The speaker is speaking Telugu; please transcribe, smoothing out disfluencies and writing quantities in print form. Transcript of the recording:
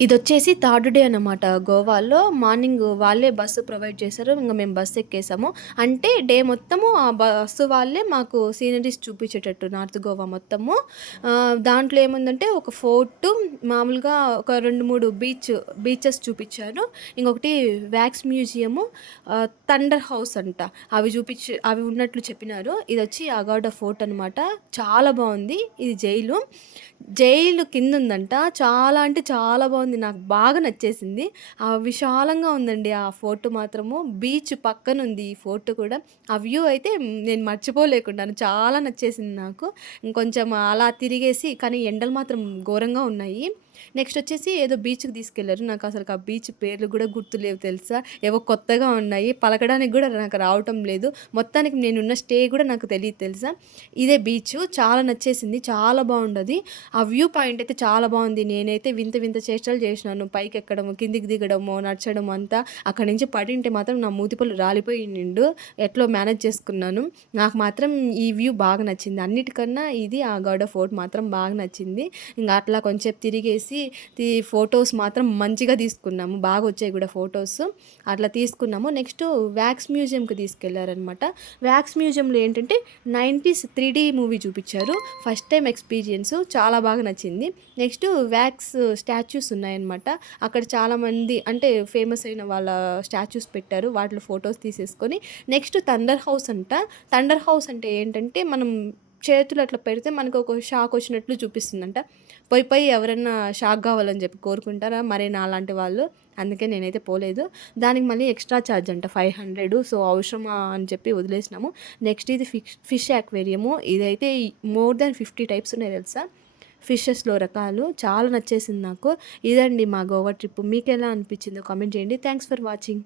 ఇదొచ్చేసి థర్డ్ డే అనమాట. గోవాలో మార్నింగ్ వాళ్ళే బస్సు ప్రొవైడ్ చేశారు. ఇంగ మేము బస్ ఎక్కేసాము. అంటే డే మొత్తము ఆ బస్సు వాళ్ళే మాకు సీనరీస్ చూపించేటట్టు నార్త్ గోవా మొత్తము. దాంట్లో ఏముందంటే ఒక ఫోర్టు, మామూలుగా ఒక 2, 3 బీచెస్ చూపిచ్చారు. ఇంకొకటి వ్యాక్స్ మ్యూజియము, థండర్ హౌస్ అంట. అవి ఉన్నట్లు చెప్పినారు. ఇదొచ్చి అగార్డ ఫోర్ట్ అనమాట. చాలా బావుంది. ఇది జైలు. జైలు కిందుందంట. చాలా అంటే చాలా బావుంది. నాకు బాగా నచ్చేసింది. విశాలంగా ఉందండి ఆ ఫోర్ట్ మాత్రము. బీచ్ పక్కనుంది ఈ ఫోర్ట్ కూడా. ఆ వ్యూ అయితే నేను మర్చిపోలేకున్నాను. చాలా నచ్చేసింది నాకు. ఇంకొంచెం అలా తిరిగేసి కానీ ఎండలు మాత్రం ఘోరంగా ఉన్నాయి. నెక్స్ట్ వచ్చేసి ఏదో బీచ్‌కి తీసుకెళ్లారు. నాకసలకి ఆ బీచ్ పేర్లు గూడా గుర్తులేవు తెలుసా? ఏవో కొత్తగా ఉన్నాయి. పలకడానికి గూడా నాకు రావటం లేదు. మొత్తానికి నేనున్న స్టే గూడా నాకు తెలీదు తెలుసా? ఇదే బీచు. చాలా నచ్చేసింది. చాలా బావుండది. ఆ వ్యూ పాయింట్ అయితే చాలా బావుంది. నేనైతే వింత వింత చేష్టలు చేసినాను. పైకెక్కడము, కిందికి దిగడము, నడచడం అంతా. అక్కడి నుంచి పడింటే మాత్రం నా మూతి పళ్ళు రాలిపోయినిండు. ఎట్లో మేనేజ్ చేసుకున్నాను. నాకు మాత్రం ఈ వ్యూ బాగా నచ్చింది. అన్నిటికన్నా ఇది ఆ గాడ్ ఆఫ్ ఫోర్ట్ మాత్రం బాగా నచ్చింది. ఇంగ అట్లా కొంచేపు తిరిగేసి ఫోటోస్ మాత్రం మంచిగా తీసుకున్నాము. బాగొచ్చాయి గూడా ఫోటోస్. అట్లా తీసుకున్నాము. నెక్స్టు వ్యాక్స్ మ్యూజియంకి తీసుకెళ్లారనమాట. వ్యాక్స్ మ్యూజియంలో ఏంటంటే 90స్ 3D మూవీ చూపిచ్చారు. ఫస్ట్ టైమ్ ఎక్స్‌పీరియన్స్ చాలా బాగా నచ్చింది. నెక్స్టు వ్యాక్స్ స్టాచ్యూస్ ఉన్నాయన్నమాట. అక్కడ చాలామంది అంటే ఫేమస్ అయిన వాళ్ళ స్టాచ్యూస్ పెట్టారు. వాటిలో ఫోటోస్ తీసేసుకొని నెక్స్ట్ థండర్ హౌస్ అంట. థండర్ హౌస్ అంటే ఏంటంటే మనం చేతులు అట్లా పెడితే మనకు ఒక షాక్ వచ్చినట్లు చూపిస్తుందంట. పోయి ఎవరన్నా షాక్ కావాలని చెప్పి కోరుకుంటారా? మరి నాలాంటి వాళ్ళు. అందుకే నేనైతే పోలేదు. దానికి మళ్ళీ ఎక్స్‌ట్రా చార్జ్ అంట 500. సో, అవసరమా అని చెప్పి వదిలేసినాము. నెక్స్ట్ ఇది ఫిష్ అక్వేరియము. ఇదైతే మోర్ దాన్ 50 టైప్స్ ఉన్నాయి తెలుసా? ఫిషెస్‌లో రకాలు. చాలా నచ్చేసింది నాకు. ఇదండి మా గోవా ట్రిప్. మీకెలా అనిపించిందో కామెంట్ చేయండి. Thanks for watching.